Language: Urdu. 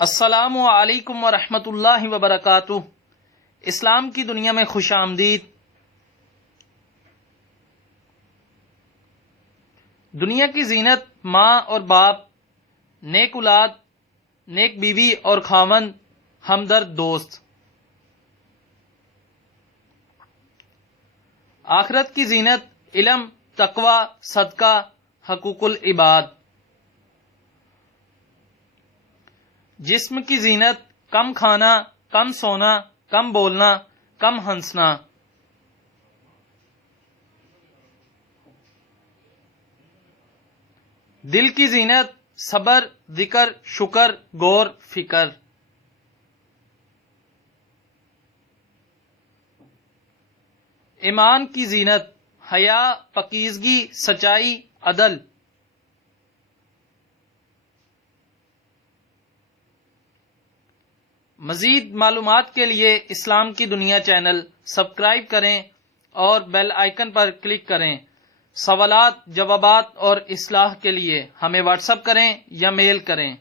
السلام علیکم ورحمۃ اللہ وبرکاتہ۔ اسلام کی دنیا میں خوش آمدید۔ دنیا کی زینت ماں اور باپ، نیک اولاد، نیک بیوی اور خاوند، ہمدرد دوست۔ آخرت کی زینت علم، تقوی، صدقہ، حقوق العباد۔ جسم کی زینت کم کھانا، کم سونا، کم بولنا، کم ہنسنا۔ دل کی زینت صبر، ذکر، شکر، غور، فکر۔ ایمان کی زینت حیا، پاکیزگی، سچائی، عدل۔ مزید معلومات کے لیے اسلام کی دنیا چینل سبسکرائب کریں اور بیل آئیکن پر کلک کریں۔ سوالات، جوابات اور اصلاح کے لیے ہمیں واٹس ایپ کریں یا میل کریں۔